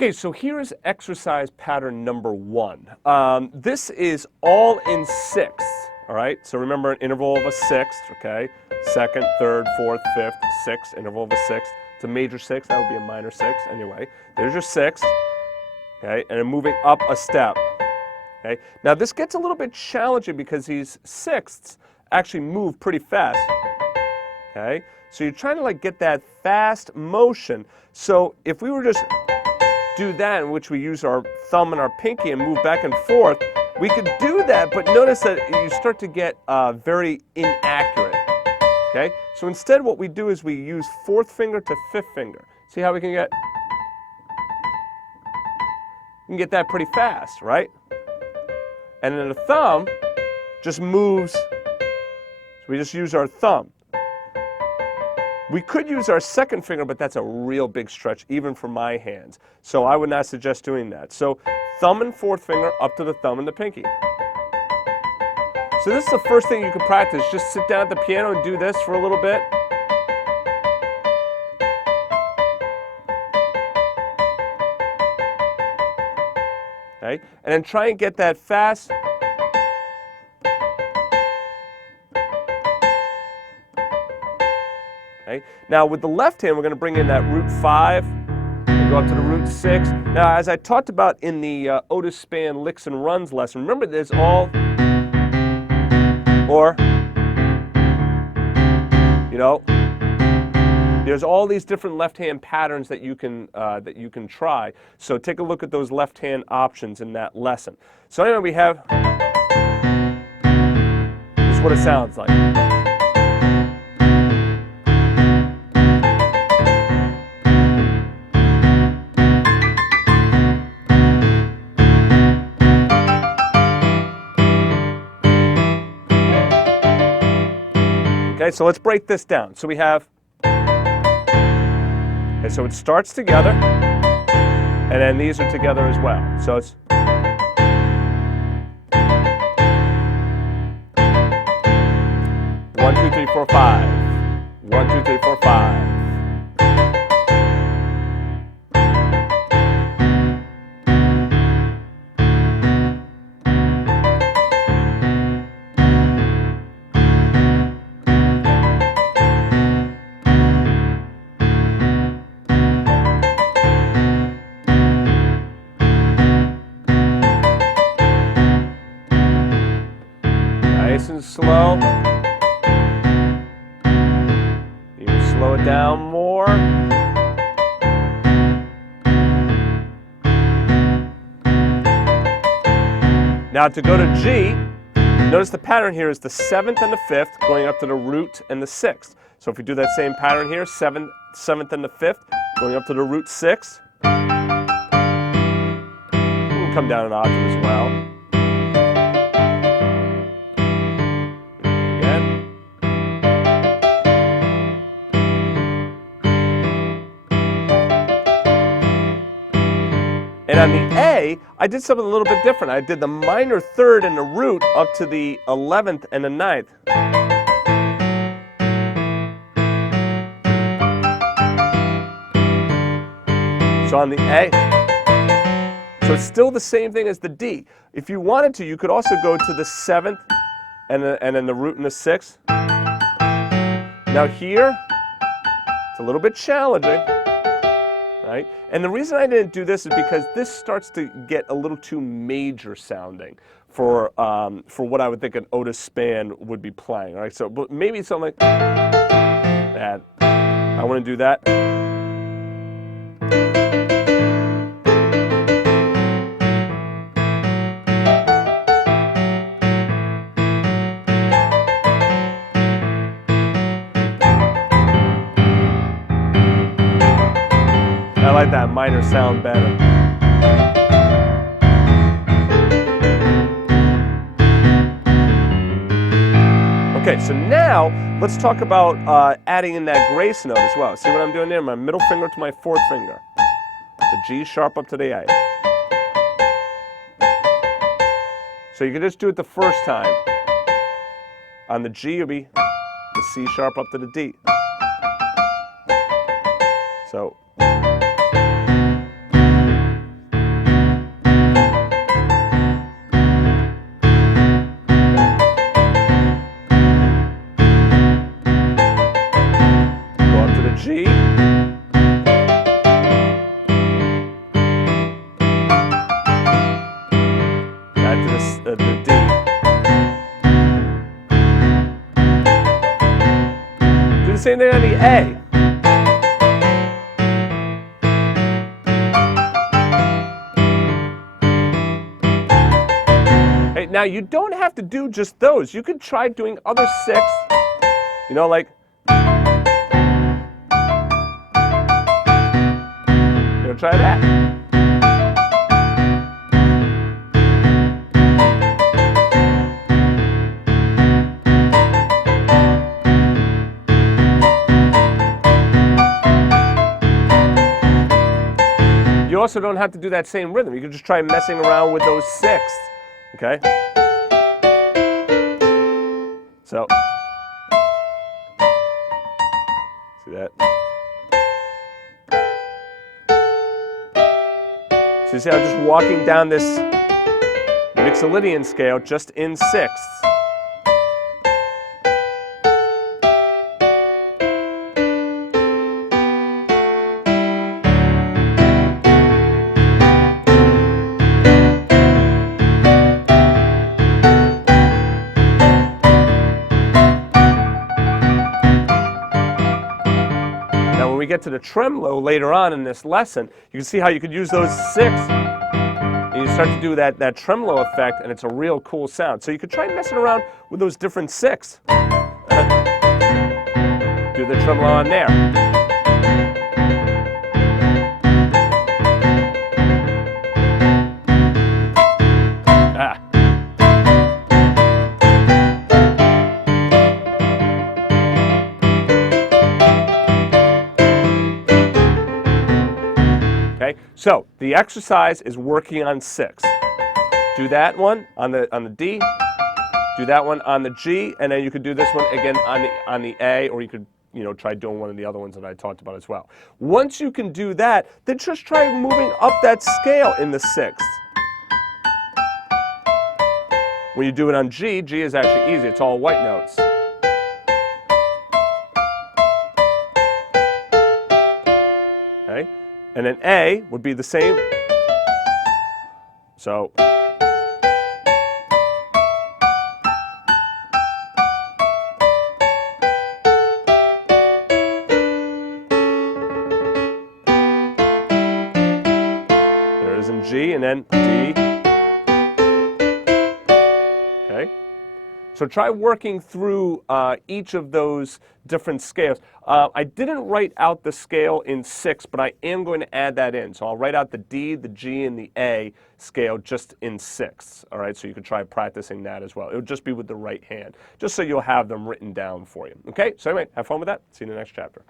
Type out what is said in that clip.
Okay, so here's exercise pattern number 1. This is all in sixths, all right? So remember an interval of a sixth, okay? Second, third, fourth, fifth, sixth, interval of a sixth. It's a major sixth, that would be a minor sixth. Anyway, there's your sixth, okay? And then moving up a step, okay? Now this gets a little bit challenging because these sixths actually move pretty fast, okay? So you're trying to like get that fast motion. So if we were just do that, in which we use our thumb and our pinky and move back and forth, we could do that, but notice that you start to get very inaccurate, okay? So instead what we do is we use fourth finger to fifth finger. See how we can get, that pretty fast, right? And then the thumb just moves, so we just use our thumb. We could use our second finger, but that's a real big stretch, even for my hands. So I would not suggest doing that. So thumb and fourth finger up to the thumb and the pinky. So this is the first thing you can practice. Just sit down at the piano and do this for a little bit. Okay? And then try and get that fast. Okay. Now with the left hand, we're going to bring in that root 5 and go up to the root 6. Now as I talked about in the Otis Spann licks and runs lesson, remember there's all, or, there's all these different left hand patterns that you can try. So take a look at those left hand options in that lesson. So anyway, we have, this is what it sounds like. Okay, so let's break this down. So we have, okay, so it starts together, and then these are together as well. So it's 1, 2, 3, 4, 5. 1, 2, 3, 4, 5. Nice and slow. You can slow it down more. Now to go to G, notice the pattern here is the 7th and the 5th going up to the root and the 6th. So if we do that same pattern here, 7th and the 5th going up to the root 6. We can come down an octave as well. And on the A, I did something a little bit different. I did the minor 3rd and the root up to the 11th and the 9th. So on the A, so it's still the same thing as the D. If you wanted to, you could also go to the 7th and then the root and the 6th. Now here, it's a little bit challenging. Right? And the reason I didn't do this is because this starts to get a little too major sounding for what I would think an Otis Spann would be playing. Right? So but maybe something like that. I want to do that. I like that minor sound better. Okay, so now let's talk about adding in that grace note as well. See what I'm doing there? My middle finger to my fourth finger. The G sharp up to the A. So you can just do it the first time. On the G, it'll be the C sharp up to the D. So same thing on the A. Hey, now you don't have to do just those. You could try doing other sixths, you know, like, you know, try that. You also don't have to do that same rhythm. You can just try messing around with those sixths, okay? So, see that? So you see I'm just walking down this Mixolydian scale just in sixths. Now when we get to the tremolo later on in this lesson, you can see how you could use those sixths and you start to do that tremolo effect, and it's a real cool sound. So you could try messing around with those different sixths. Do the tremolo on there. Okay, so the exercise is working on six. Do that one on the D, do that one on the G, and then you could do this one again on the A, or you could, you know, try doing one of the other ones that I talked about as well. Once you can do that, then just try moving up that scale in the sixth. When you do it on G, G is actually easy. It's all white notes. Okay? And then A would be the same. So, there it is in G, and then D. Okay? So try working through each of those different scales. I didn't write out the scale in six, but I am going to add that in. So I'll write out the D, the G, and the A scale just in sixths. All right, so you could try practicing that as well. It would just be with the right hand, just so you'll have them written down for you. Okay, so anyway, have fun with that. See you in the next chapter.